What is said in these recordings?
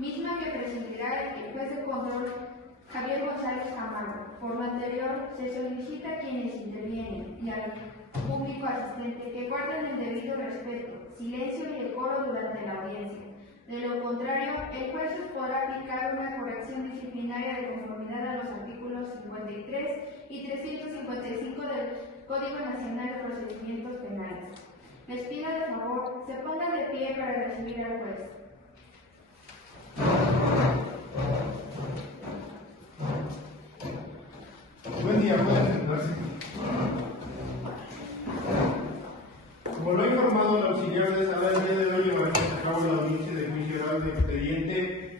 misma que presidirá el juez de control Javier González Camargo. Por lo anterior, se solicita a quienes intervienen y al público asistente que guarden el debido respeto, silencio y decoro durante la audiencia. De lo contrario, el juez podrá aplicar una corrección disciplinaria de conformidad a los artículos 53 y 355 del Código Nacional de Procedimientos Penales. Les pido de favor se pongan de pie para recibir al juez. Buen día, pueden sentarse. Como lo ha informado el auxiliar de sala, el día de hoy llevaremos a cabo la audiencia de juicio oral de expediente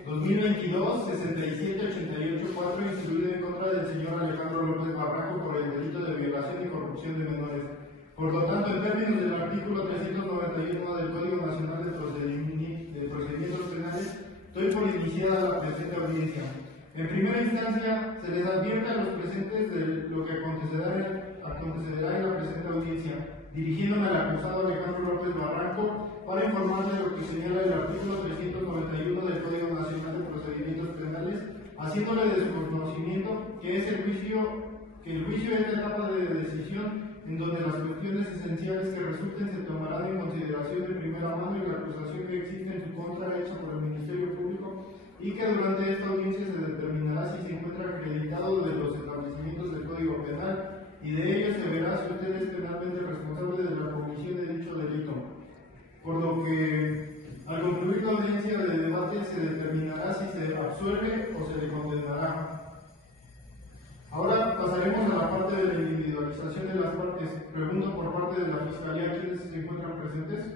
2022-6788-4, instruido en contra del señor Alejandro López Barranco por el delito de violación y corrupción de menores. Por lo tanto, en términos del artículo 391 del Código Nacional de Procedimientos Penales, doy por iniciada la presente audiencia. En primera instancia, se les advierte a los presentes de lo que acontecerá en la presente audiencia, dirigiéndome al acusado Alejandro López Barranco para informarle de lo que señala el artículo 391 del Código Nacional de Procedimientos Penales, haciéndole de su conocimiento que el juicio es la etapa de decisión en donde las cuestiones esenciales que resulten se tomarán en consideración de primera mano y la acusación que existe en su contra hecha por el Ministerio Público, y que durante esta audiencia se determinará si se encuentra acreditado de los establecimientos del Código Penal, y de ello se verá si usted es penalmente responsable de la comisión de dicho delito. Por lo que, al concluir la audiencia de debate, se determinará si se absuelve o se le condenará. Ahora pasaremos a la parte de la individualización de las partes. Pregunto por parte de la Fiscalía, ¿quiénes se encuentran presentes?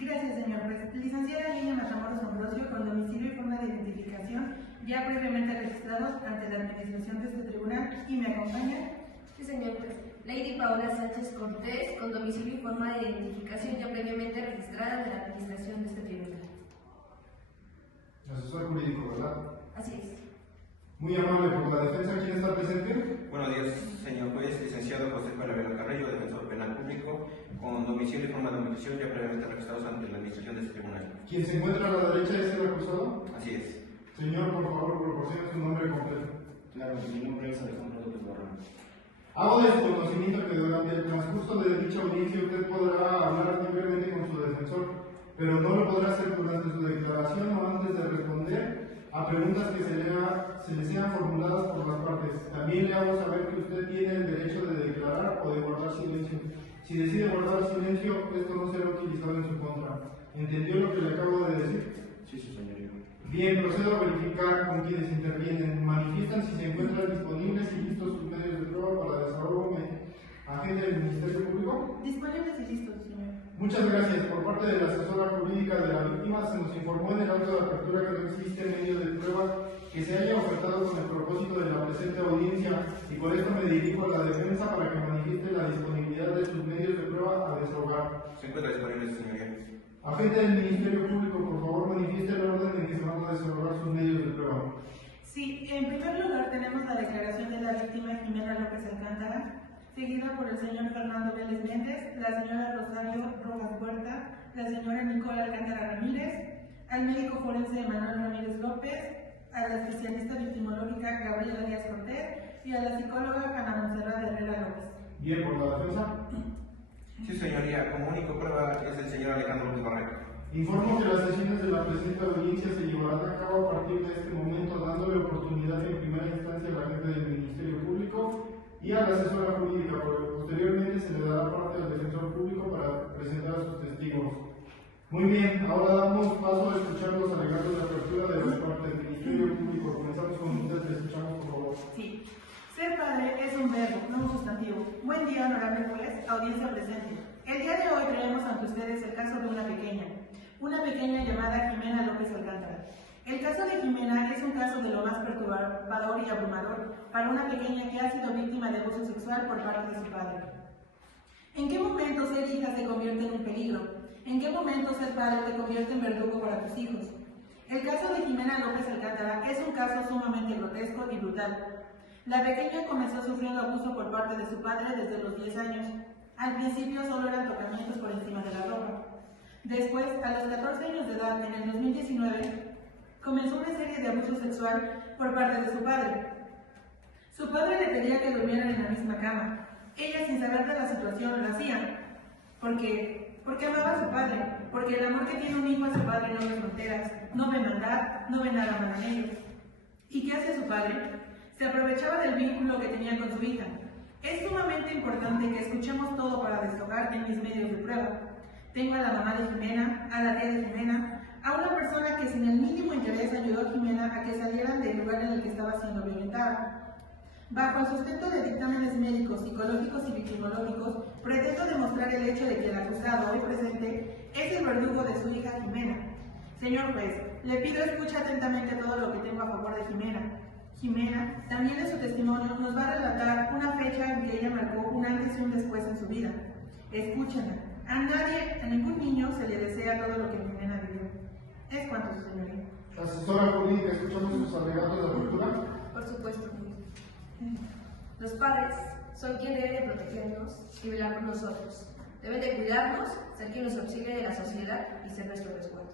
Gracias, señor juez. Licenciada Lidia Matamoros Ambrosio, con domicilio y forma de identificación ya previamente registrados ante la administración de este tribunal, y me acompaña. Sí, señor juez. Lady Paola Sánchez Cortés, con domicilio y forma de identificación ya previamente registrada de la administración de este tribunal. Asesor jurídico, ¿verdad? Así es. Muy amable por la defensa. ¿Quién está presente? Buenos días, señor juez. Licenciado José Palavera Carrillo, defensor penal público, con domicilio y forma de domiciliación ya previamente registrados ante la administración de este tribunal. ¿Quién se encuentra a la derecha es el acusado? Así es. Señor, por favor, proporcione su nombre completo. Claro, mi nombre es Alejandro López Barranco. Hago de su conocimiento que durante el transcurso de dicha audiencia usted podrá hablar libremente con su defensor, pero no lo podrá hacer durante su declaración o antes de responder a preguntas que se le sean formuladas por las partes. También le hago saber que usted tiene el derecho de declarar o de guardar silencio. Si decide guardar silencio, esto no será utilizado en su contra. ¿Entendió lo que le acabo de decir? Sí, su señoría. Bien, procedo a verificar con quienes intervienen. Manifiestan si se encuentran disponibles y listos sus medios de prueba para desahogo. Agente del Ministerio Público. Disponibles y listos, señor. Muchas gracias. Por parte de la asesora jurídica de la víctima, se nos informó en el auto de apertura que no existe medio de prueba que se haya ofertado con el propósito de la presente audiencia, y por esto me dirijo a la defensa para que manifieste la disponibilidad de sus medios de prueba a desahogar. Se encuentra disponible, su señoría. Agente del Ministerio Público, por favor, manifieste el orden en que se van a desahogar sus medios de prueba. Sí, en primer lugar tenemos la declaración de la víctima Jimena López Alcántara, seguida por el señor Fernando Vélez Méndez, la señora Rosario Rojas Huerta, la señora Nicola Alcántara Ramírez, al médico forense Manuel Ramírez López, a la especialista victimológica Gabriela Díaz Cortés y a la psicóloga Ana Monserrat Herrera López. Bien, por la defensa. Sí, señoría. Como único prueba es el señor Alejandro López Barranco. Informo que las sesiones de la presente audiencia se llevarán a cabo a partir de este momento, dándole oportunidad en primera instancia al agente del Ministerio Público y a la asesora jurídica. Posteriormente se le dará parte al defensor público para presentar a sus testigos. Muy bien, ahora damos paso a escuchar los alegatos de apertura de las partes del Ministerio Público. Comenzamos con usted, le escuchamos, por favor. Sí. Ser padre es un verbo, no un sustantivo. Buen día, honorable juez, audiencia presente. El día de hoy traemos ante ustedes el caso de una pequeña llamada Jimena López Alcántara. El caso de Jimena es un caso de lo más perturbador y abrumador para una pequeña que ha sido víctima de abuso sexual por parte de su padre. ¿En qué momento ser hija se convierte en un peligro? ¿En qué momento ser padre te convierte en verdugo para tus hijos? El caso de Jimena López Alcántara es un caso sumamente grotesco y brutal. La pequeña comenzó sufriendo abuso por parte de su padre desde los 10 años. Al principio solo eran tocamientos por encima de la ropa. Después, a los 14 años de edad, en el 2019, comenzó una serie de abusos sexual por parte de su padre. Su padre le pedía que durmieran en la misma cama. Ella, sin saber de la situación, lo hacía. Porque amaba a su padre, porque el amor que tiene un hijo a su padre no ve fronteras, no ve maldad, no ve nada malo en ellos. ¿Y qué hace su padre? Se aprovechaba del vínculo que tenía con su hija. Es sumamente importante que escuchemos todo para deshojar en mis medios de prueba. Tengo a la mamá de Jimena, a la tía de Jimena, a una persona que sin el mínimo interés ayudó a Jimena a que salieran del lugar en el que estaba siendo violentada. Bajo el sustento de dictámenes médicos, psicológicos y victimológicos, pretendo demostrar el hecho de que el acusado hoy presente es el verdugo de su hija Jimena. Señor juez, le pido escuche atentamente todo lo que tengo a favor de Jimena. Jimena, también en su testimonio, nos va a relatar una fecha en que ella marcó un antes y un después en su vida. Escúchenla. A nadie, a ningún niño se le desea todo lo que Jimena vivió. Es cuanto, su señoría. Asesora jurídica, ¿escuchamos sus alegatos de apertura? Por supuesto. Los padres son quienes deben de protegernos y velar por nosotros. Deben de cuidarnos, ser quien nos auxilie de la sociedad y ser nuestro resguardo.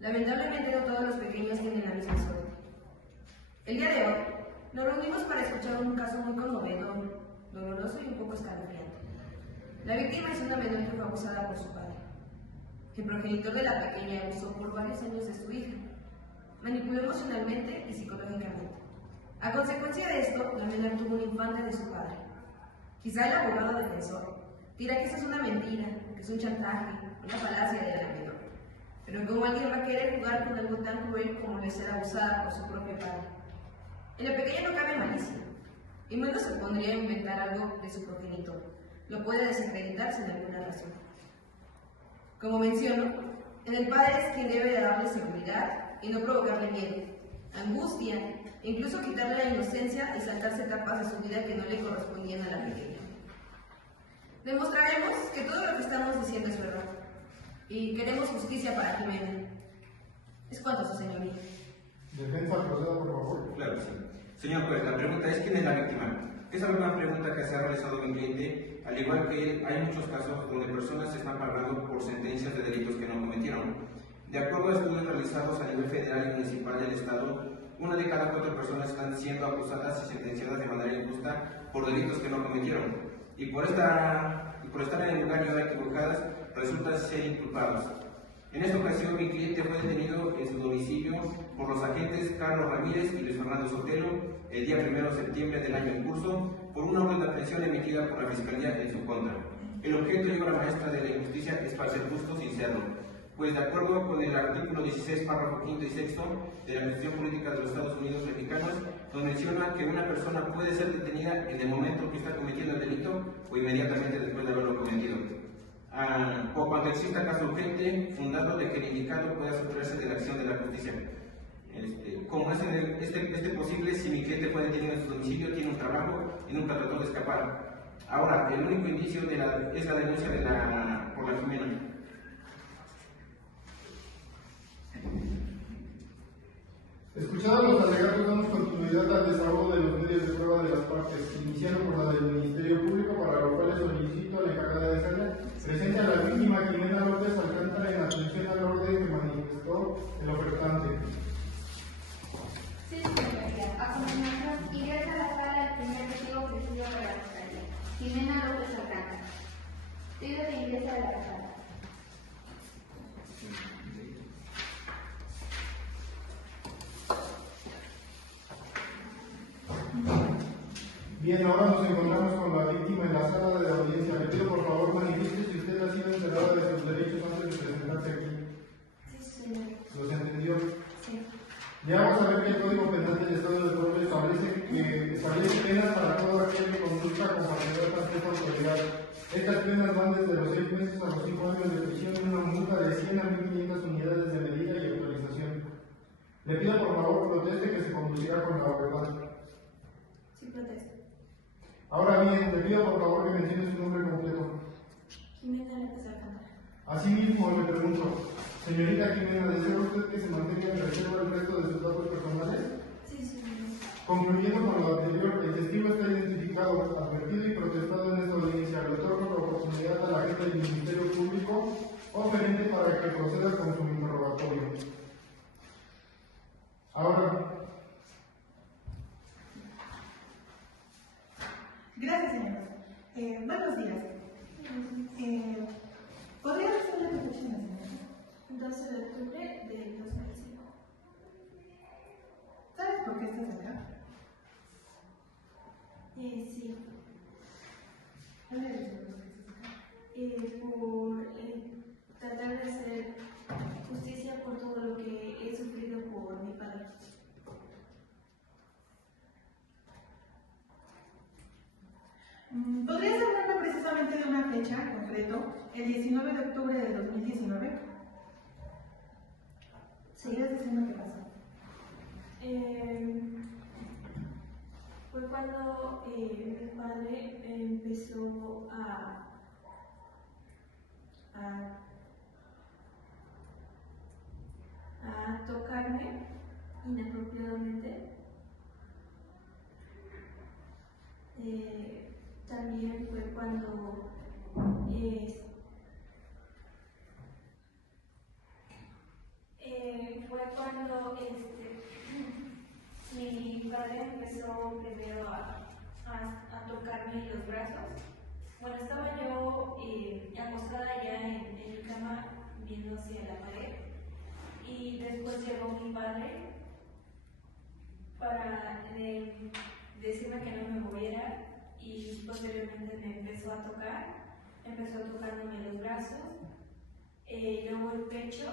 Lamentablemente no todos los pequeños tienen la misma suerte. El día de hoy nos reunimos para escuchar un caso muy conmovedor, doloroso y un poco escalofriante. La víctima es una menor que fue abusada por su padre. El progenitor de la pequeña abusó por varios años de su hija, manipuló emocionalmente y psicológicamente. A consecuencia de esto, la menor tuvo un infante de su padre. Quizá el abogado defensor dirá que esa es una mentira, que es un chantaje, una falacia de la menor. Pero ¿cómo alguien va a querer jugar con algo tan cruel como el ser abusada por su propio padre? En la pequeña no cabe malicia, y menos se pondría a inventar algo de su progenitor. Lo puede desacreditar sin alguna razón. Como menciono, en el padre es quien debe de darle seguridad y no provocarle miedo, angustia, e incluso quitarle la inocencia y saltarse etapas de su vida que no le correspondían a la pequeña. Demostraremos que todo lo que estamos diciendo es verdad, y queremos justicia para Jimena. Es cuanto, su señoría. Defensa, proceda, por favor. Claro que sí. Señor juez, la pregunta es: ¿quién es la víctima? Esa es una pregunta que se ha realizado mi cliente, al igual que él, hay muchos casos donde personas se están pagando por sentencias de delitos que no cometieron. De acuerdo a estudios realizados a nivel federal y municipal del Estado, 1 de cada 4 personas están siendo acusadas y sentenciadas de manera injusta por delitos que no cometieron. Y por estar en el lugar y hora equivocadas, resultan ser inculpados. En esta ocasión, mi cliente fue detenido en su domicilio por los agentes Carlos Ramírez y Luis Fernando Sotelo el día 1 de septiembre del año en curso por una orden de aprehensión emitida por la Fiscalía en su contra. El objeto y obra maestra de la injusticia es para ser justo sin serlo, pues de acuerdo con el artículo 16, párrafo 5 y 6 de la Constitución Política de los Estados Unidos Mexicanos, nos menciona que una persona puede ser detenida en el momento que está cometiendo el delito o inmediatamente después de haberlo cometido. O cuando exista caso urgente, fundado de que el indicado pueda sustraerse de la acción de la justicia. Como es posible si mi cliente fue detenido en su domicilio, tiene un trabajo y nunca trató de escapar. Ahora, el único indicio es la denuncia por la Jimena. Escuchados los alegatos, damos continuidad al desahogo de los medios de prueba de las partes, iniciando por la del Ministerio Público, para lo cual solicito a la encargada de sala presente a la víctima Jimena López Alcántara en atención al orden que manifestó el ofertante. Sí, señoría. A continuación, ingresa a la sala el primer testigo ofrecido por la Fiscalía, Jimena López Alcántara. Pido que ingrese a la sala. Bien, ahora nos encontramos con la víctima en la sala de la audiencia. Le pido por favor manifieste si usted ha sido enterada de sus derechos antes de presentarse aquí. Sí, señor. ¿Los entendió? Sí. Ya vamos a ver que el Código Penal del Estado de Puebla establece penas para todo aquel que conduzca con facilidad ante autoridad. Estas penas van desde los 6 meses a los 5 años de prisión y una multa de 100 a 1.500 unidades de medida y actualización. Le pido por favor proteste que se conducirá con la verdad. Sí, protesto. Ahora bien, le pido por favor que mencione su nombre completo. Jimena López Alcántara. Asimismo, le pregunto, señorita Jimena, ¿desea usted que se mantenga en reserva el resto de sus datos personales? Sí, señor. Concluyendo con lo anterior, el testigo está identificado, advertido y protestado en esta audiencia. Le otorgo la oportunidad a la jefa del Ministerio Público oferente para que proceda con su interrogatorio. Sí. ¿Dónde eres por Por tratar de hacer justicia por todo lo que he sufrido por mi padre. ¿Podrías hablarme precisamente de una fecha en concreto, el 19 de octubre del 2019? ¿Podrías decirme qué pasó? Fue cuando mi padre empezó a tocarme inapropiadamente. También fue cuando mi padre empezó primero a tocarme los brazos. Bueno, estaba yo acostada ya en mi cama viendo hacia la pared y después llegó mi padre para decirme que no me moviera y posteriormente me empezó a tocar, empezó tocándome los brazos, luego el pecho,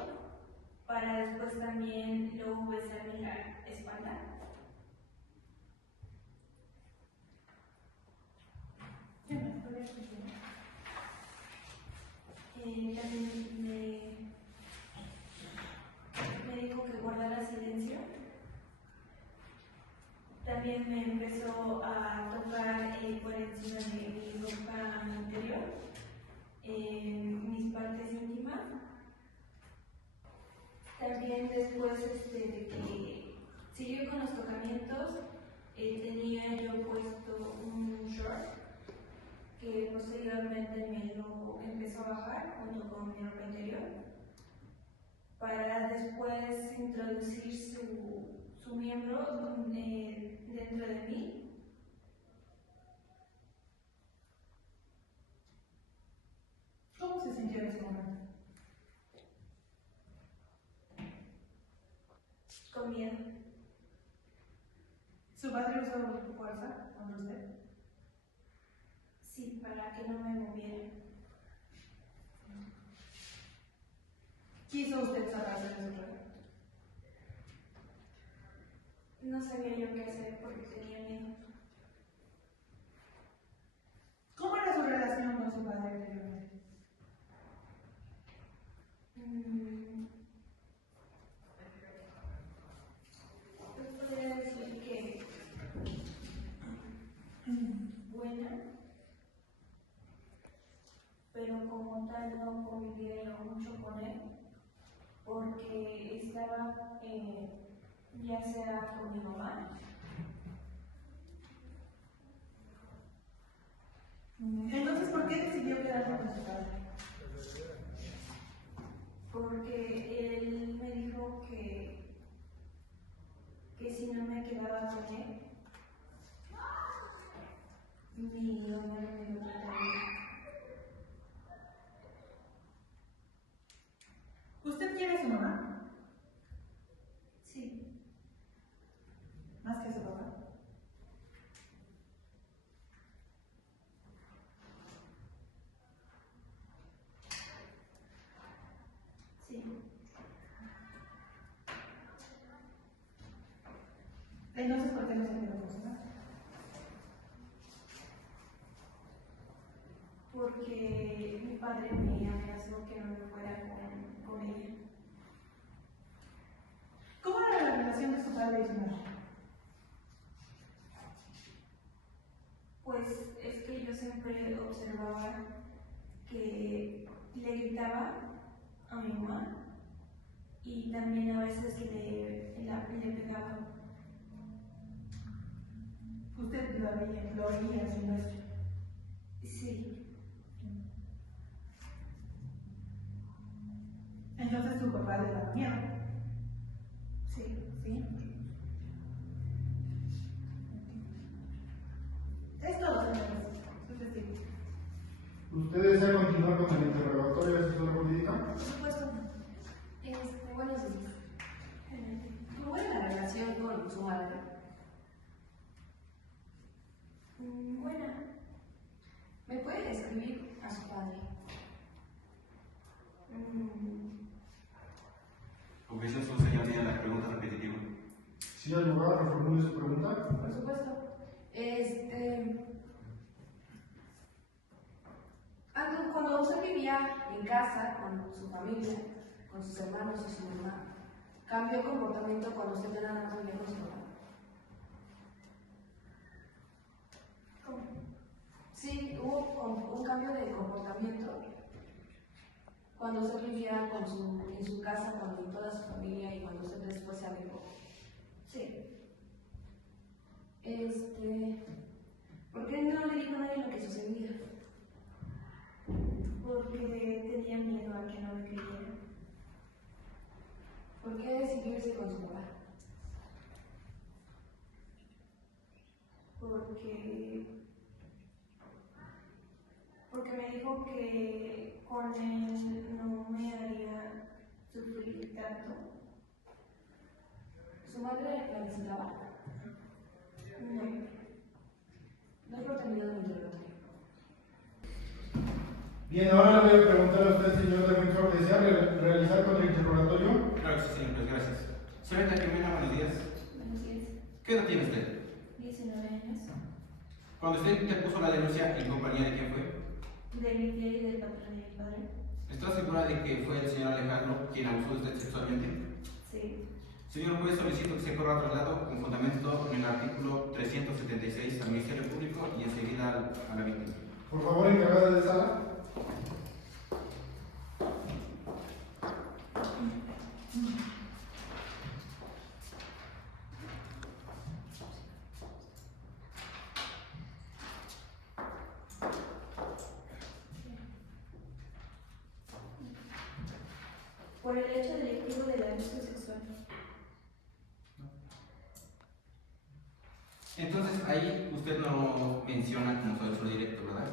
para después también luego besarme la espalda. También me dijo que guardara silencio. También me empezó a tocar por encima de mi ropa interior, mis partes íntimas. También después de que siguió con los tocamientos, tenía yo puesto un short que posteriormente me lo empezó a bajar junto con mi ropa interior para después introducir su miembro dentro de mí. ¿Cómo se sintió en ese momento? Con miedo. ¿Su padre usó fuerza contra usted? Sí, para que no me moviera. ¿Quiso usted sacarse de su cuerpo? No sabía yo qué hacer porque tenía miedo. ¿Cómo era su relación con su padre anteriormente? Yo podría decir que buena, pero como tal no convivía yo mucho con él porque estaba ya sea con mi mamá. Entonces, ¿por qué decidió quedarse con su padre? Porque él me dijo que si no me quedaba con él, mi mamá no me iba a tratar bien. ¿Usted quiere a su mamá? Sí, ¿Más que a su papá? sí. Entonces, ¿por qué no se quedó con su mamá? Porque mi padre me amenazó que no me fuera con ella. ¿Cómo era la relación de su padre y su madre? Pues es que yo siempre observaba que le gritaba a mi mamá y también a veces le pegaba. ¿Usted lo oía haciendo esto? Sí, Entonces, su papá le daba miedo. sí. ¿Sí? Es todo, señores. Su testigo. ¿Usted desea continuar con el interrogatorio de asesora jurídica? Por supuesto. Buenos días. ¿Cómo era la relación con su madre? Sí, abogada, reformule su pregunta. Por supuesto. Cuando usted vivía en casa con su familia, con sus hermanos y su mamá, ¿cambió el comportamiento cuando usted ya nada más vivía con su mamá? ¿Cómo? Sí, hubo un cambio de comportamiento cuando usted vivía en su casa, con toda su familia y cuando usted después se alejó. Sí. ¿Por qué no le dijo a nadie lo que sucedía? Porque tenía miedo a que no me creyeran. ¿Por qué decidió irse con su mamá? Porque me dijo que con él no me haría sufrir tanto. ¿Su madre la visitaba? No. No es por terminado mi interrogatorio. Bien, ahora le voy a preguntar a usted, señor de Windsor, ¿desea realizar con el interrogatorio? Claro que sí, señor juez, gracias. Señorita Jimena, buenos días. Buenos días. ¿Qué edad tiene usted? 19 años. Cuando usted interpuso la denuncia, ¿en compañía de quién fue? De mi tía y del patrón de mi padre. ¿Está segura de que fue el señor Alejandro quien abusó de usted sexualmente? Sí. Señor juez, solicito que se corra traslado con fundamento en el artículo 376 al Ministerio Público y enseguida a la víctima. Por favor, encargada de sala. Por el hecho delictivo del abuso sexual. Entonces, ahí usted no menciona como su hecho directo, ¿verdad?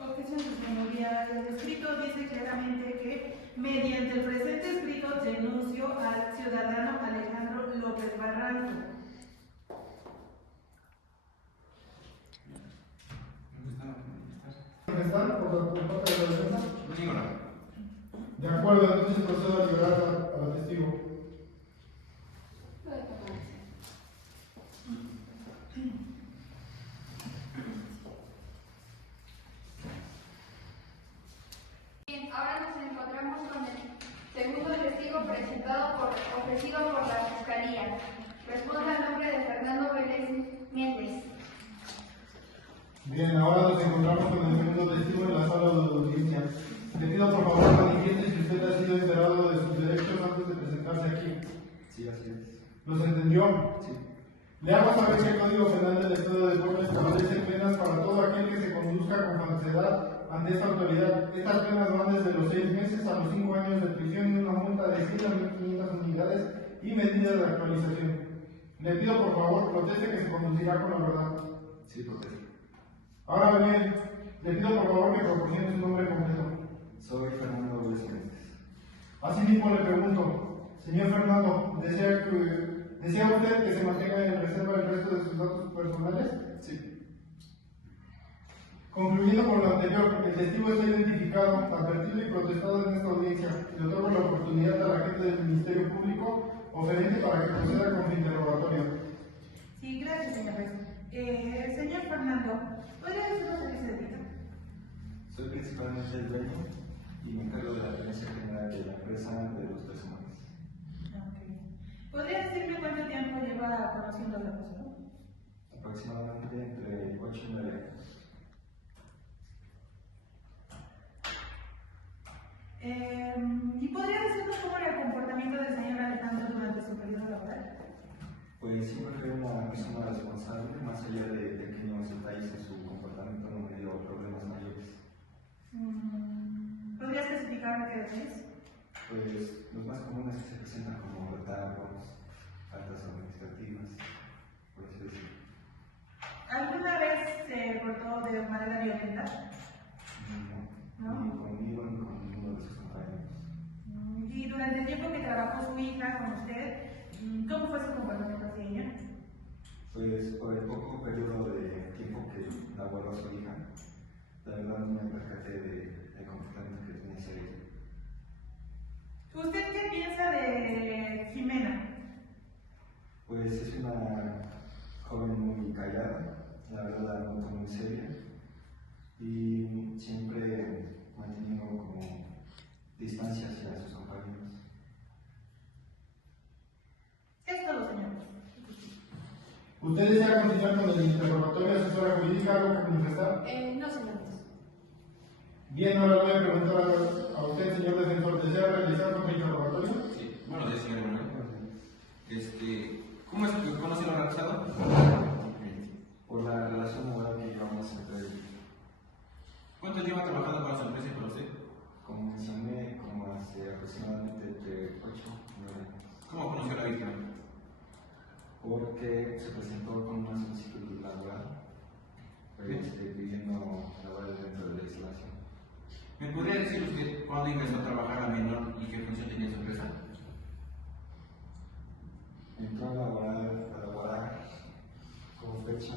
Objeción de su memoria. El escrito dice claramente que mediante el presente escrito denuncio al ciudadano Alejandro López Barranco. ¿Están por parte de la defensa? Digo no. De acuerdo, entonces procedo a liberar a la testigo. Puede permanecer. Bien, ahora nos encontramos con el segundo testigo ofrecido por la Fiscalía. Responde al nombre de Fernando Vélez Méndez. Bien, ahora nos encontramos con el segundo testigo en la sala de audiencia. Le pido por favor manifieste si usted ha sido enterado de sus derechos antes de presentarse aquí. Sí, así es. ¿Los entendió? Sí. Le hago saber que el Código Penal del Estado de Puebla establece penas para todo aquel que se conduzca con falsedad ante esta autoridad. Estas penas van desde los 6 meses a los 5 años de prisión y una multa de 100 a 1.500 unidades y medidas de actualización. Le pido por favor proteste que se conducirá con la verdad. Sí, protesto. Ahora bien, le pido por favor que proporcione su nombre completo. Soy Fernando Luis Méndez. Asimismo le pregunto, señor Fernando, ¿desea usted que se mantenga en reserva el resto de sus datos personales? Sí. Concluyendo con lo anterior, el testigo está identificado, advertido y protestado en esta audiencia. Le otorgo la oportunidad a la gente del Ministerio Público oferente para que proceda con su interrogatorio. Sí, gracias, señor juez. Señor Fernando, ¿podría decirnos a qué se dedica? Soy principalmente el dueño y me encargo de la gerencia general de la empresa de los personales. Ok. ¿Podría decirme cuánto tiempo lleva conociendo a la persona? Aproximadamente entre 8 y 9 años. ¿Y podría decirnos cómo era el comportamiento del señor Alejandro durante su periodo laboral? Pues siempre fue una persona responsable, más allá de pequeños detalles en su comportamiento, no me dio problemas mayores. ¿Podría especificar qué es? Pues los más comunes que se presentan como retardos, faltas administrativas, por así decirlo. ¿Alguna vez se portó de manera violenta? No, ¿No? ni conmigo ni con ninguno de sus compañeros. Y durante el tiempo que trabajó su hija con usted, ¿cómo fue su comportamiento hacia ella? Pues por el poco periodo de tiempo que la guardó su hija, la verdad no me percaté del comportamiento que tenía hacia ella. ¿Usted qué piensa de Jimena? Pues es una joven muy callada, la verdad la noto muy seria y siempre manteniendo como distancia hacia sus compañeros. Es todo, señor. ¿Usted desea continuar con el interrogatorio de asesora jurídica? ¿Algo que manifestar? No, señor. Bien, ahora le voy a preguntar a usted, señor defensor, ¿desea realizar otro interrogatorio? Sí, buenos días, señor Manuel. ¿Cómo es que conoce lo realizado? Por la relación moral que llevamos entre ellos. ¿Cuánto lleva trabajando para su empresa y para usted? Como mencioné, como hace aproximadamente entre 8 y 9 años. ¿Cómo conoció a la víctima? Porque se presentó con una solicitud laboral, pidiendo laboral dentro de la legislación. ¿Me podría decir usted cuándo ingresó a trabajar a menor y qué función tenía en su empresa? Entró a laborar con fecha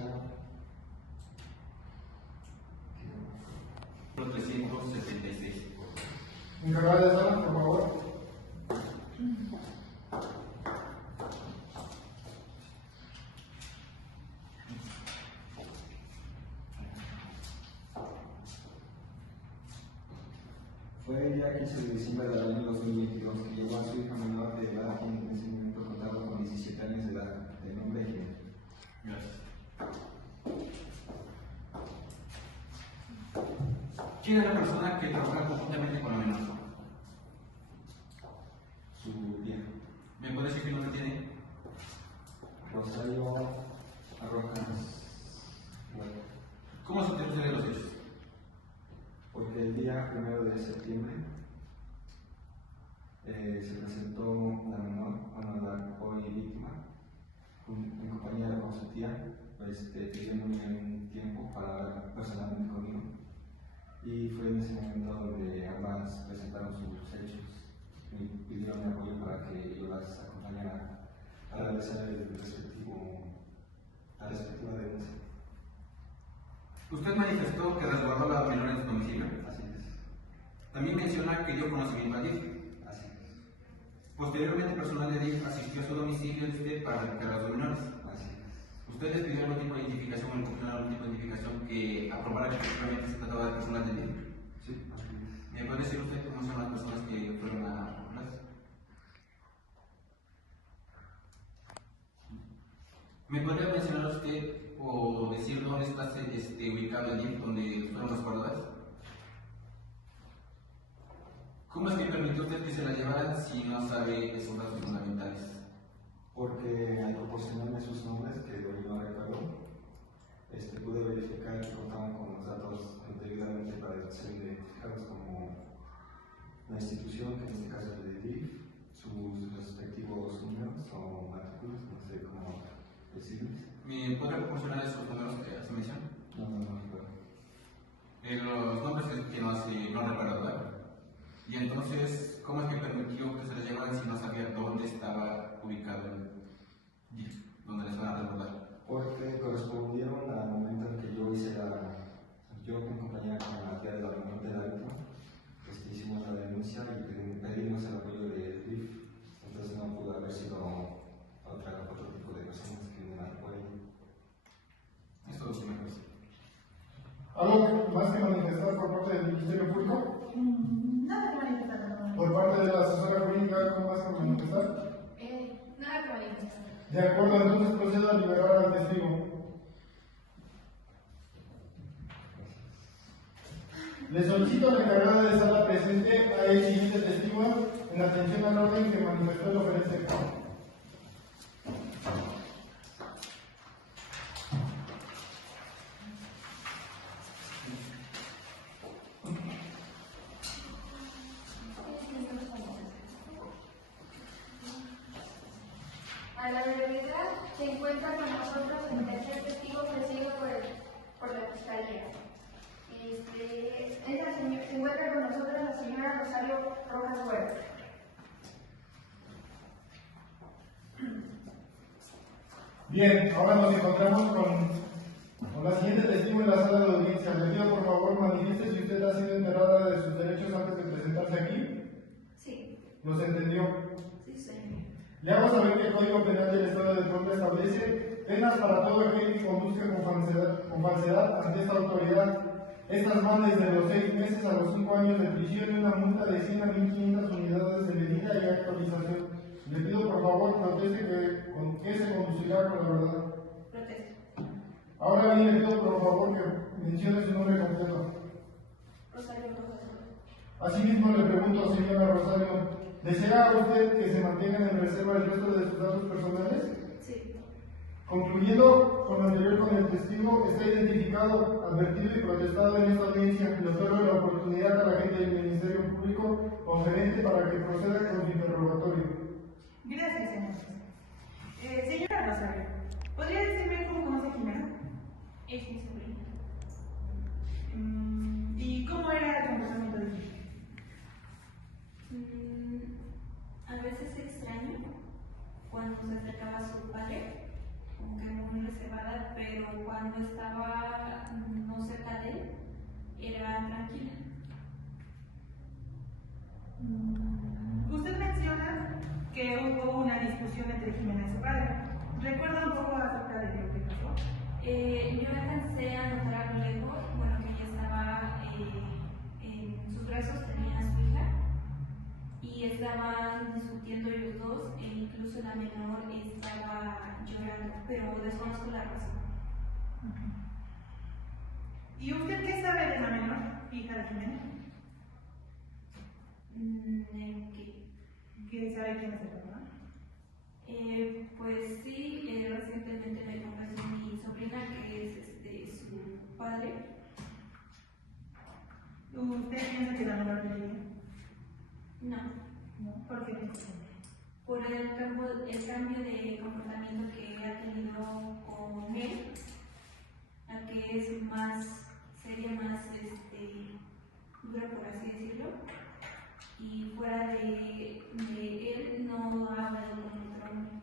376. Encargada de sala, por favor. Fue el día 15 de diciembre del año 2022 que llevó a su hija menor de edad en ese momento contaba con 17 años de edad, de nombre Jimena. Gracias. ¿Quién es la persona que trabaja conjuntamente con la menor? Su vieja, ¿Me puede decir qué nombre tiene? Rosario Arrojas. ¿Cómo se enteró de los hechos? Porque el día 1 de septiembre se presentó la menor, la hoy víctima, en compañía de su tía, pidiéndome un tiempo para hablar personalmente conmigo. Y fue en ese momento donde ambas presentaron sus hechos y pidieron mi apoyo para que yo las acompañara a realizar la respectiva denuncia. Usted manifestó que resguardó a la menor en su domicilio. Así es, También menciona que dio conocimiento al DIF. así es, Posteriormente, personal de DIF asistió a su domicilio de usted para recuperar a los menores. así es. ¿Usted les pidió algún tipo de identificación o le confirmó algún tipo de identificación que aprobara que efectivamente se trataba de personal de DIF? Sí, así es. ¿Me puede decir usted cómo son las personas que fueron a recuperarlas? ¿Me podría mencionar usted o decir dónde está ubicado el DIF donde fueron resguardadas? ¿Cómo es que permitió usted que se la llevaran si no sabe esos datos fundamentales? Porque al proporcionarme sus nombres, que hoy no recuerdo, pude verificar que contaban con los datos debidamente para ser identificados como la institución, que en este caso es de DIF, sus respectivos números o matrículas, no sé cómo decirles. ¿Me podría proporcionar esos números que hace mención? No recuerdo. Los nombres que no recuerdo, ¿verdad? Y entonces, ¿cómo es que permitió que se les llevaran si no sabía dónde estaba ubicado el DIF, donde les van a recordar? Porque correspondieron al momento en que yo en compañía con la tía de la menor de la víctima, hicimos la denuncia y pedimos el apoyo de DIF. Entonces no pudo haber sido otro tipo de personas que me apoyen. Eso es lo que me parece. ¿Algo más que manifestar por parte del Ministerio Público? Nada que manifestar. ¿Por parte de la asesora jurídica algo más que manifestar? Nada que manifestar. De acuerdo, entonces procedo a liberar al testigo. Le solicito a la encargada de sala presente a el siguiente testigo en atención al orden que manifestó el oferente. A la brevedad se encuentra con nosotros el tercer testigo ofrecido por la Fiscalía. Se encuentra con nosotros la señora Rosario Rojas Huerta. Bien, ahora nos encontramos con la siguiente testigo en la sala de audiencia. Le pido por favor manifieste si usted ha sido enterada de sus derechos antes de presentarse aquí. Sí, ¿Los entendió? sí, señor. Le hago saber que el Código Penal del Estado de Puebla establece penas para todo aquel que conduzca con falsedad ante esta autoridad. Estas van desde los 6 meses a los 5 años de prisión y una multa de 100 a 1.500 unidades de medida y actualización. Le pido por favor proteste con que se conducirá con la verdad. Protesto. Ahora bien, le pido por favor que mencione su nombre completo. Rosario Rojas. Asimismo le pregunto, señora Rosario, ¿desea usted que se mantengan en reserva el resto de sus datos personales? Sí. Concluyendo con lo anterior con el testigo, está identificado, advertido y protestado en esta audiencia. Le otorgo la oportunidad a la gente del Ministerio Público conferente para que proceda con su interrogatorio. Gracias, señor. Señora Rosario, ¿podría decirme cómo conoce a Jimena? Es mi sobrina. ¿Y cómo era el comportamiento de Jimena? A veces extraño cuando se acercaba a su padre, como que muy reservada, pero cuando estaba no cerca de él, era tranquila. Usted menciona que hubo una discusión entre Jimena y su padre. ¿Recuerda un poco acerca de lo que pasó? Yo alcancé a notar a lo lejos, bueno, que ella estaba en sus brazos, tenía a su hija, y estaban discutiendo ellos dos, e incluso la menor estaba llorando, pero desconozco la razón. ¿Y usted qué sabe de la menor, hija de Jimena? ¿En qué? ¿Qué sabe quién es el papá? Pues sí, recientemente me confesó mi sobrina que es su padre. ¿Usted piensa que la menor de ella? No, No. ¿Por qué piensa? por el cambio de comportamiento que ha tenido con él, a que es más seria, más dura, por así decirlo, y fuera de él no ha hablado con otro hombre.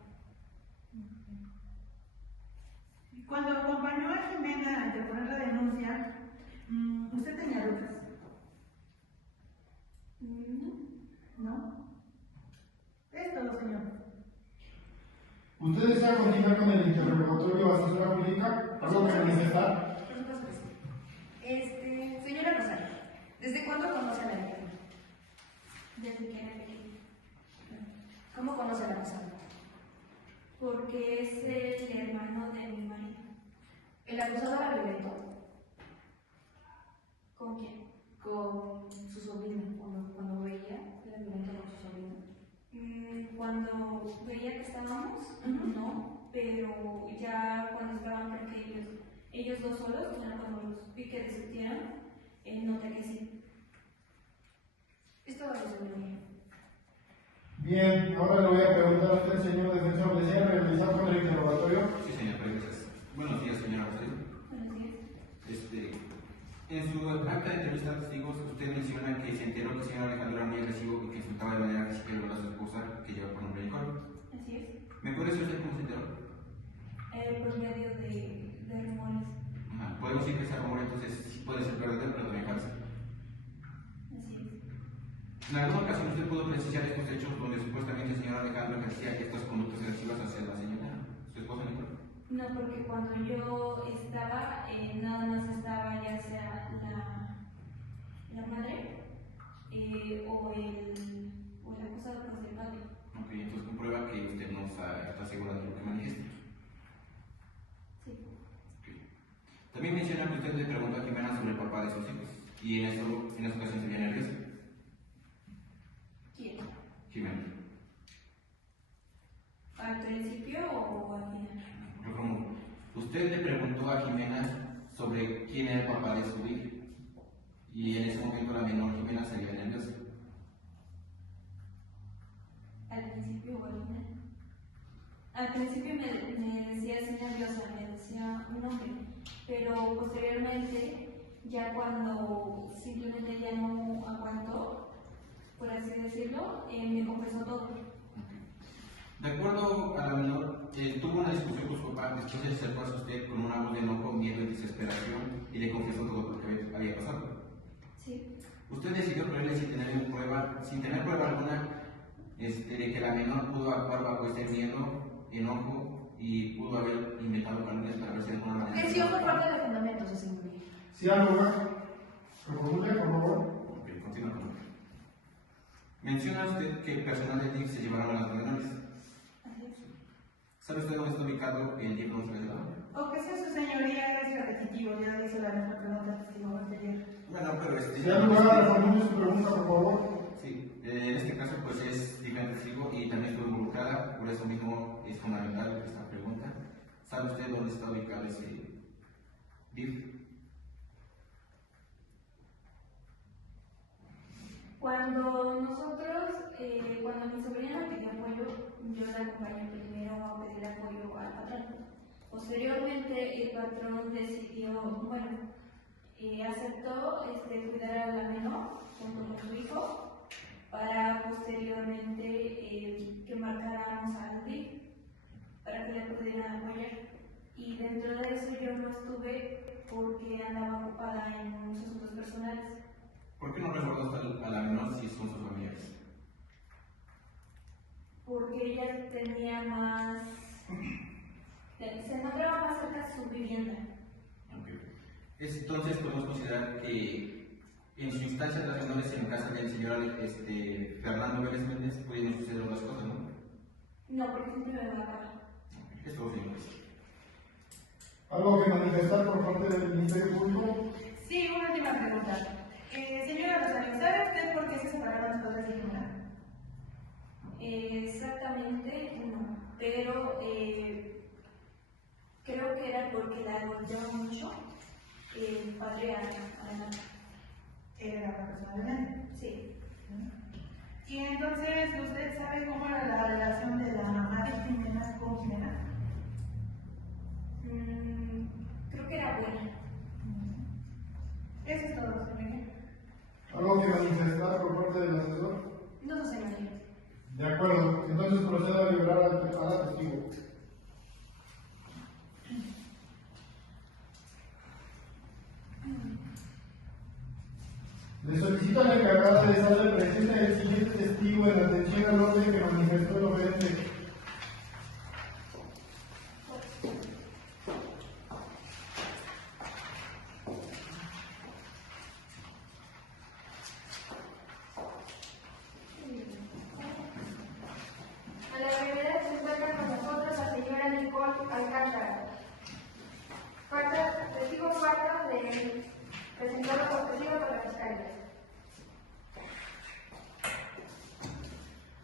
Cuando acompañó a Jimena a interponer la denuncia, ¿usted tenía dudas? ¿No? Es todo, señor. ¿Usted desea continuar con el interrogatorio asesora jurídica? ¿Algo que manifestar? Por supuesto que sí. Señora Rosario, ¿desde cuándo conoce a la niña? Desde que era pequeña. ¿Cómo conoce a la Rosario? Porque es el hermano de mi marido. ¿El acusado la violentó? ¿Con quién? Con su sobrina, cuando veía, era violento con su sobrina. Cuando veía que estábamos, no, pero ya cuando estaban, creo que ellos dos solos, ya cuando los vi que discutían, noté que sí. Es todo eso, señor. Bien, ahora le voy a preguntar a usted, señor defensor, ¿desea realizar con el interrogatorio? Sí, señor, gracias. Buenos días, señora Rosario. Buenos días. En su acta de entrevista a testigos, usted menciona que se enteró que el señor Alejandro era muy agresivo y que insultaba de manera física a su esposa, que lleva por nombre Nicole. Así es. ¿Me puede decir usted cómo se enteró? Por medio de rumores. Ajá. Podemos decir que ese rumor entonces sí puede ser verdadero, pero también falso. Así es. ¿En alguna ocasión usted pudo presenciar estos hechos donde supuestamente el señor Alejandro ejercía estas conductas agresivas hacia la señora, su esposa Nicole? No, porque cuando yo estaba, nada más estaba ya sea la madre o el acusado, pues el padre. Ok, entonces comprueba que usted no está segura de lo que manifiesta. Sí. Okay. También menciona que usted le preguntó a Jimena sobre el papá de sus hijos y en esa ocasión se veía nerviosa. ¿Quién? Jimena. ¿Al principio o al final? Reformulo. Usted le preguntó a Jimena sobre quién era el papá de su hija y en ese momento la menor Jimena se veía nerviosa. ¿Al principio o al final? Al principio me decía así nerviosa, me decía un nombre, pero posteriormente, ya cuando simplemente ya no aguantó, por así decirlo, me confesó todo. De acuerdo a la menor, tuvo una discusión con su papá, después se acercó a usted con una voz de enojo, miedo y desesperación y le confesó todo lo que había pasado. Sí. Usted decidió creerle sin tener prueba alguna de que la menor pudo actuar bajo ese miedo, enojo y pudo haber inventado calumnias para verse de alguna manera. Mención por parte de fundamentos, su señoría. ¿Sí algo más? ¿Reformule, por favor? Ok, continúa con. Menciona usted que el personal del DIF se llevaron a las menores. ¿Sabe usted dónde está ubicado el DIF donde se les llevaron? O que sea su señoría es repetitivo, ya hizo la misma pregunta al testigo anterior. Bueno, pero ¿Sí algo más? Reformule su pregunta, por favor. sí, en este caso pues es diferente testigo y también estuvo involucrada, por eso mismo es fundamental esta pregunta. ¿Sabe usted dónde está ubicado ese DIF? Cuando mi sobrina me pidió apoyo, yo la acompañé primero a pedir apoyo al patrón. Posteriormente, el patrón decidió, aceptó cuidar a la menor junto con su hijo para posteriormente que marcáramos al DIF para que le pudieran apoyar. Y dentro de eso yo no estuve porque andaba ocupada en unos asuntos personales. ¿Por qué no recordaste a la menor si son sus familiares? Porque ella tenía más, se encontraba más cerca de su vivienda. Okay. Entonces podemos considerar que en su instancia de las menores en casa del señor Fernando Vélez Méndez pudieron suceder otras cosas, ¿no? No, porque siempre me va acá. Esto es bien. ¿Algo que manifestar por parte del Ministerio Público? Sí, una última pregunta. Señora Rosario, ¿sabe usted por qué se separaron las padres de Jimena? Exactamente no, pero creo que era porque la golpeaba mucho el padre a la madre. Era la persona de Jimena. Sí. Y entonces, ¿usted sabe cómo era la relación de la mamá de Jimena con Jimena? Creo que era buena. Eso es todo, señoría. ¿Algo que manifestar por parte del asesor? No, su señoría. De acuerdo, entonces procedo a liberar a la testigo. Le solicito a la encargada de estar presente el siguiente testigo en atención al orden que manifestó el oferente. A la brevedad se encuentra con nosotros la señora Nicole Alcántara. Testigo cuarto presentado por testigo por la fiscalía.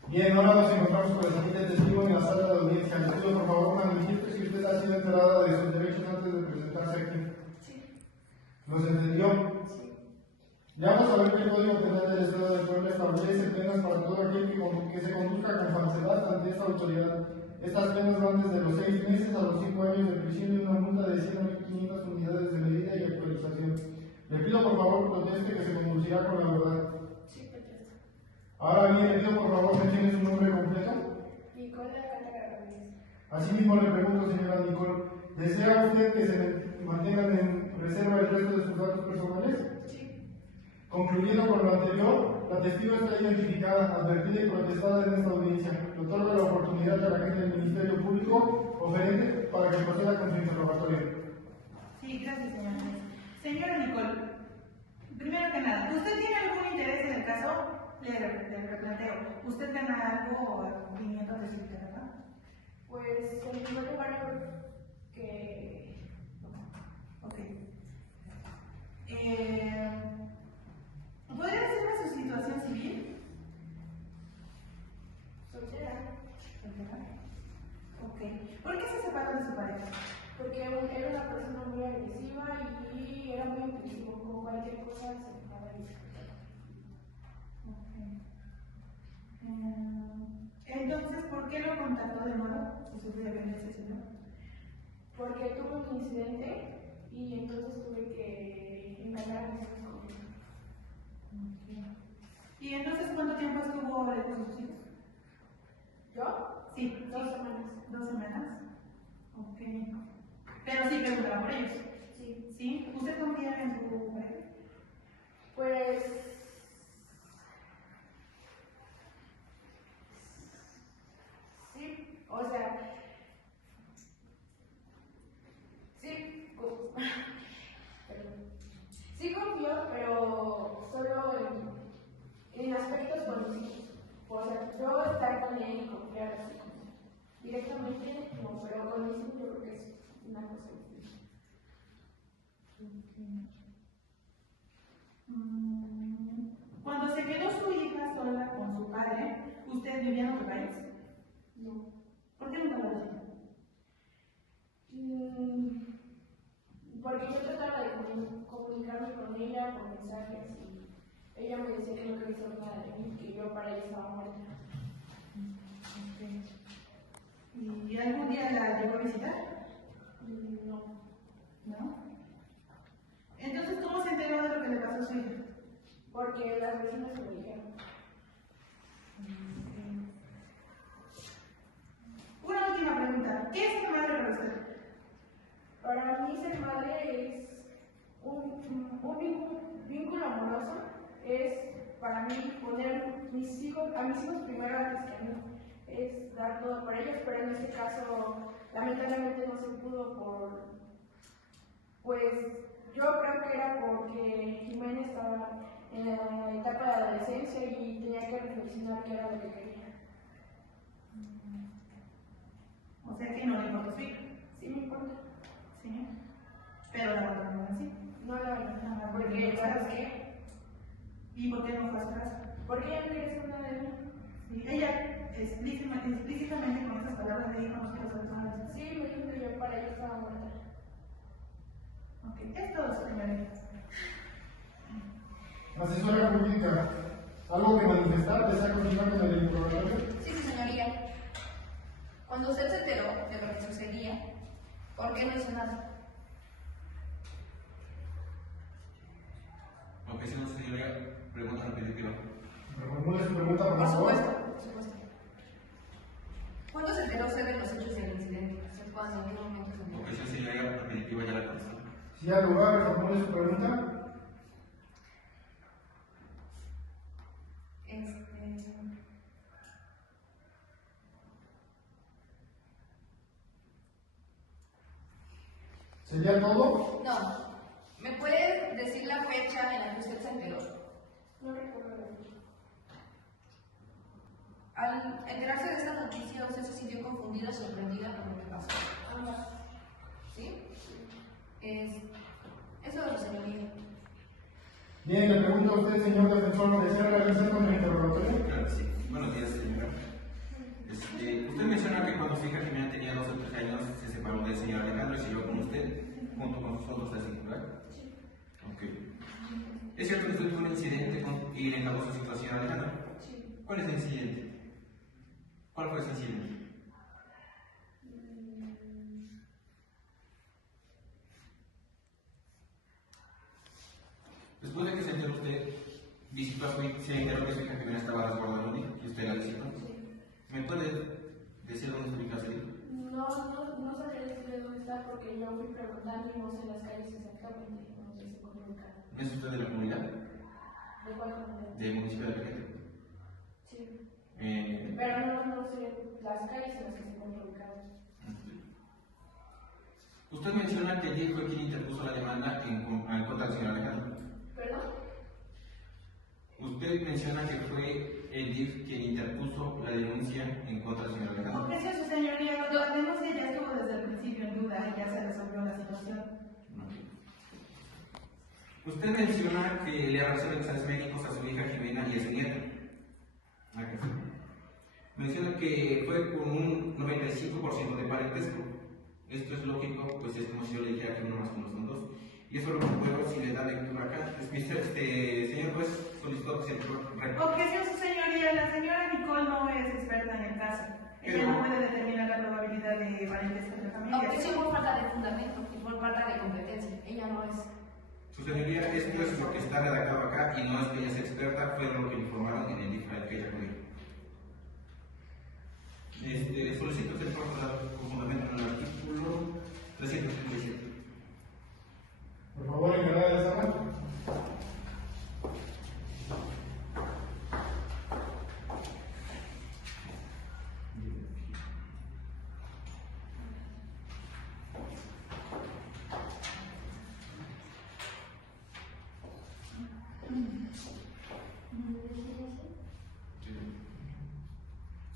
Bien, ahora nos encontramos con el siguiente testigo en la sala de audiencia. Le pido por favor manifieste si usted ha sido enterada de sus derechos antes de presentarse aquí. Sí. ¿Los entendió? Sí. Ya vamos a ver que el Código Penal del Estado de Puebla establece penas para todo aquel que se conduzca con falsedad ante esta autoridad. Estas penas van desde los 6 meses a los 5 años de prisión y una multa de 100 a 1.500 unidades de medida y actualización. Le pido por favor proteste que se conducirá con la verdad. Sí, perfecto. Ahora bien, le pido por favor mencione su nombre completo. Nicole Alcántara Rodríguez. Asimismo le pregunto, señora Nicole, ¿desea usted que se mantengan en reserva el resto de sus datos personales? Sí. Concluyendo con lo anterior, la testigo está identificada, advertida y protestada en esta audiencia. Le otorgo la oportunidad a la gente del Ministerio Público oferente para que proceda con su interrogatorio. Sí, gracias, señora. Señora Nicole, primero que nada, ¿usted tiene algún interés en el caso? Le replanteo. ¿Usted gana algo o cumplimiento de su interés? Pues en primer lugar que Ok. ¿Podría decirme su situación civil? soltera, Ok. ¿Por qué se separó de su pareja? porque era una persona muy agresiva y era muy impulsivo, como cualquier cosa se dejaba ir. Entonces, ¿por qué lo contactó de nuevo? Si sufrió violencia, señor. Porque tuve un incidente y entonces tuve que encargarme de eso. ¿Y entonces cuánto tiempo estuvo lejos de sus hijos? ¿Yo? Sí, 2 semanas. 2 semanas. Ok. Pero sí preguntaba por ellos. Sí. ¿Sí? ¿Usted confía en su pareja? Pues una cosa distinta. Cuando se quedó su hija sola con su padre, ¿usted vivía en otro país? No. ¿Por qué nunca lo decía? Porque yo trataba de comunicarme con ella por mensajes y ella me decía que no quería saber nada de mí, que yo para ella estaba muerta. ¿Y algún día la llegó a visitar? No. ¿No? Entonces, ¿cómo se enteró de lo que le pasó a su hija? Porque las vecinas me lo dijeron. Una última pregunta. ¿Qué es ser madre para usted? Para mí ser madre es un vínculo amoroso, es para mí poner a mis hijos primero antes que a mí, es dar todo por ellos, pero en este caso lamentablemente no se pudo pues yo creo que era porque Jimena estaba en la etapa de adolescencia y tenía que reflexionar qué era lo que quería. O sea que no le importa su hija. Sí me importa. Sí. Pero la abandonó así. No la verdad, porque ¿sabes qué? ¿Y por qué no fue a su casa? Porque ella no quería saber nada de mí. Sí. Ella explícitamente con esas palabras le dijo no quiero ser madre. Sí, me dijo que yo para ella estaba muerta. Ok, es todo, señorita. Asesora jurídica, ¿algo que manifestar? ¿Desea continuar con el interrogatorio? Sí, mi señoría. Cuando usted se enteró de lo que sucedía, ¿por qué no hizo nada? Aunque si no, señoría, pregunta repetitiva. Reformule su pregunta, por Por favor. supuesto, por supuesto. ¿Cuándo se enteró usted de los hechos del incidente? ¿Cuándo? ¿En qué momento se enteró? Aunque si no, señoría, repetitiva ya la contestó. Si al lugar, reformule su pregunta. ¿Sería todo? No. ¿Me puede decir la fecha en la que usted se enteró? No recuerdo la fecha. Al enterarse de esta noticia, ¿usted se sintió confundida o sorprendida por lo que pasó? Ambas. ¿Sí? Eso es lo señoría. Bien, le pregunto a usted, señor defensor, ¿desea realizar con el interrogatorio? Claro que sí. Buenos días, señora. Usted menciona que cuando su hija Jimena tenía 12 o 13 años, se separó del señor Alejandro y se llevó con usted, junto con sus otros 3 hijos, ¿verdad? Sí. Ok. ¿Es cierto que usted tuvo un incidente y le acabó su situación a Alejandro? Sí. ¿Cuál es el incidente? ¿Cuál fue ese incidente? Después de que se enteró usted, visitó a su hija, se enteró que su hija Jimena estaba resguardando un hijo y usted la visitó. Sí. ¿Me puede decir dónde se ubica ese hijo? No sabría decirle dónde está porque yo fui preguntando y no sé las calles exactamente donde se encuentra ubicado. ¿Es usted de la comunidad? ¿De cuál comunidad? ¿Del municipio de Alejandro? Sí. Eh, Pero no sé las calles en las que se encuentra ubicado. Usted menciona que ayer fue quien interpuso la demanda en contra del señor Alejandro. ¿Perdón? Usted menciona que fue el DIF quien interpuso la denuncia en contra del señor Alejandro. Ofreció su señoría, la denuncia ya estuvo desde el principio en duda y ya se resolvió la situación. Usted menciona que le realizó exámenes médicos a su hija Jimena y a su nieto. Menciona que fue con un 95% de parentesco. Esto es lógico, pues es como si yo le dijera que 1 más 1 son 2. Y eso lo compruebo si le da lectura acá. Señor juez, solicitó que se recuerde. Objeción, su señoría, la señora Nicole no es experta en el caso. Ella no puede determinar la probabilidad de parentesco entre familias. Objeción por falta de fundamento y por falta de competencia. Ella no es. Su señoría, esto es lo que está redactado acá y no es que ella sea experta, fue lo que informaron en el DIF al que ella acudió. Solicito ser con fundamento en el artículo 337. Por favor, encargada de la sala.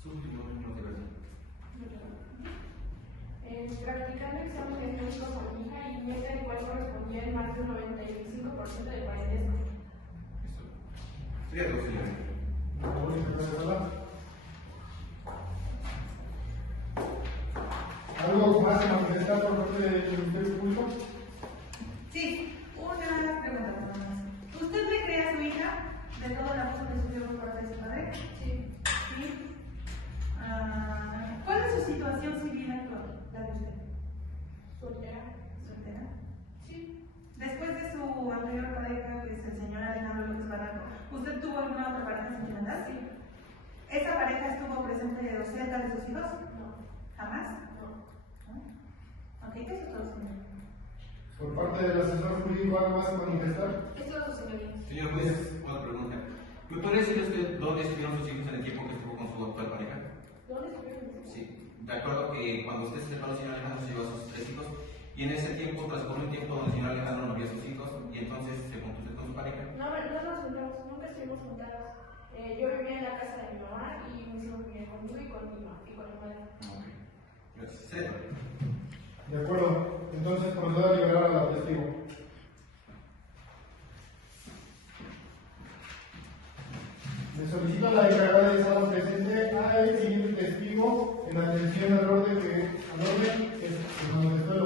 Sus últimos números de verdad. Practicando exámenes médicos a mi hija y esta igual correspondía en más de un 95% de parentesco. Sería todo, señor. ¿Algo más que manifestar por parte del Ministerio Público? Sí, una pregunta nada más. ¿Usted le cree a su hija de todo el abuso que sufrió por parte de su padre? Sí. ¿Sí? ¿Cuál es su situación civil actual? La de usted. ¿Soltera? ¿Soltera? Sí. Después de su anterior pareja, que es el señor Alejandro López Barranco, ¿usted tuvo alguna otra pareja sentimental? Sí. ¿Esa pareja estuvo presente cerca de sus hijos? No. ¿Jamás? No. ¿No? Ok, eso es todo, señor. Por parte del asesor jurídico, ¿algo más que manifestar? Esto es su señoría. Señor juez, otra pregunta. ¿Me podría decir usted dónde estuvieron sus hijos en el tiempo que estuvo con su actual pareja? ¿Dónde estuvieron? Sí. De acuerdo que cuando usted se separó, el señor Alejandro se llevó a sus 3 hijos y en ese tiempo transcurrió un tiempo donde el señor Alejandro no vio a sus hijos y entonces se juntó usted con su pareja. No, no nos juntamos, nunca estuvimos juntados. Yo vivía en la casa de mi mamá y mis hijos vivían conmigo y con mi mamá y con mi madre. Ok. Gracias. Señor. De acuerdo. Entonces procedo a liberar a la testigo. Me solicita la encargada de sala presente al siguiente testigo en atención al orden que se manifestó el